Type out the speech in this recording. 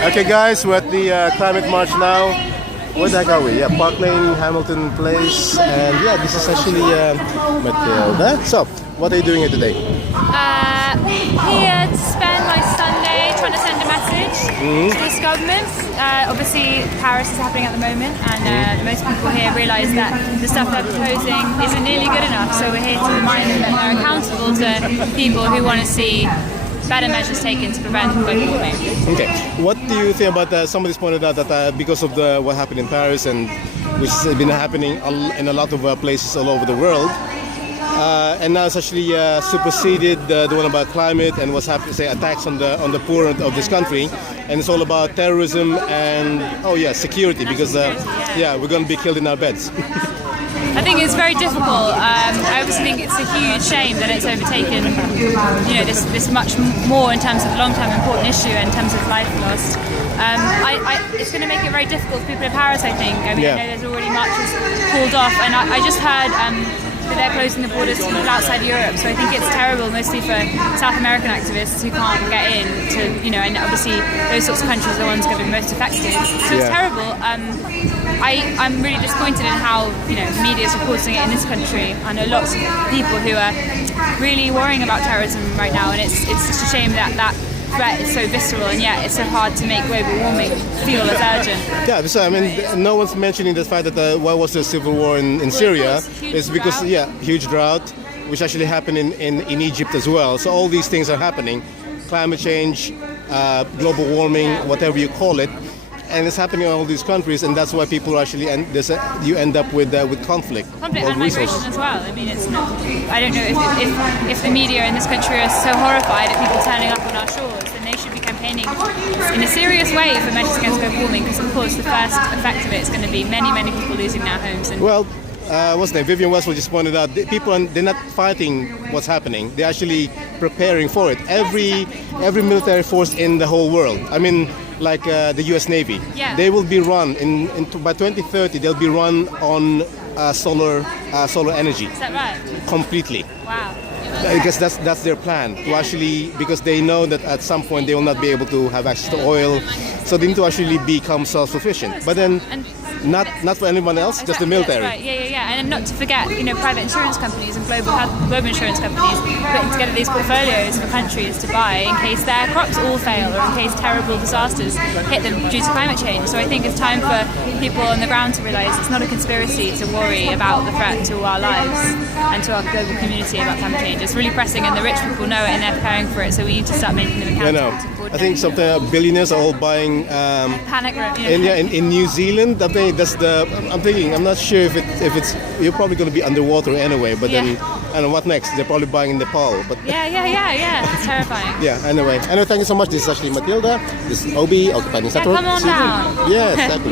Okay, guys, we're at the Climate March now. Where the heck are we? Yeah, Park Lane, Hamilton Place, and yeah, this is actually Matilda. So, what are you doing here today? Here to spend my Sunday trying to send a message to this government. Obviously, Paris is happening at the moment, and most people here realise that the stuff they're proposing isn't nearly good enough. So we're here to remind them that they're accountable to people who want to see better measures taken to prevent global warming. Okay, what do you think about somebody's pointed out that because of what happened in Paris and which has been happening in a lot of places all over the world, and now it's actually superseded the one about climate and what's happening, say attacks on the poor of this country, and it's all about terrorism and security because we're going to be killed in our beds. I think it's very difficult. I obviously think it's a huge shame that it's overtaken, this much more in terms of long-term important issue in terms of life lost. It's going to make it very difficult for people in Paris, I think. I know there's already marches called off, and I just heard that they're closing the borders to people outside Europe. So I think it's terrible, mostly for South American activists who can't get in to, and obviously those sorts of countries are the ones going to be most affected. So it's terrible. I'm really disappointed in how the media is reporting it in this country. I know lots of people who are really worrying about terrorism right now, and it's just a shame that threat is so visceral, and yet it's so hard to make global warming feel as urgent. Yeah, so no one's mentioning the fact that why was there a civil war in Syria? It's because huge drought, which actually happened in Egypt as well. So all these things are happening, climate change, global warming, whatever you call it. And it's happening in all these countries, and that's why people actually you end up with conflict and migration as well. I mean, it's not. I don't know if the media in this country are so horrified at people turning up on our shores, then they should be campaigning in a serious way for measures against global warming. Because of course, the first effect of it is going to be many people losing their homes. And what's the name? Vivian Westwood just pointed out they're not fighting what's happening. They're actually preparing for it. Every military force in the whole world. I mean, like the U.S. Navy, they will be run by 2030. They'll be run on solar energy. Is that right? Completely. Wow. I guess that's their plan to actually, because they know that at some point they will not be able to have access to oil, so they need to actually become self-sufficient. But then. Not for anyone else, just the military. That's right. And not to forget, private insurance companies and global insurance companies putting together these portfolios for countries to buy in case their crops all fail or in case terrible disasters hit them due to climate change. So I think it's time for people on the ground to realise it's not a conspiracy to worry about the threat to our lives and to our global community about climate change. It's really pressing, and the rich people know it and they're preparing for it. So we need to start making them accountable. I think some billionaires are all buying panic. In New Zealand. I'm not sure if it's you're probably going to be underwater anyway. But then I don't know what next. They're probably buying in Nepal. But It's terrifying. Anyway, thank you so much. This is actually Matilda. This is Obi, Occupying Sector. Come on down. Yeah, exactly.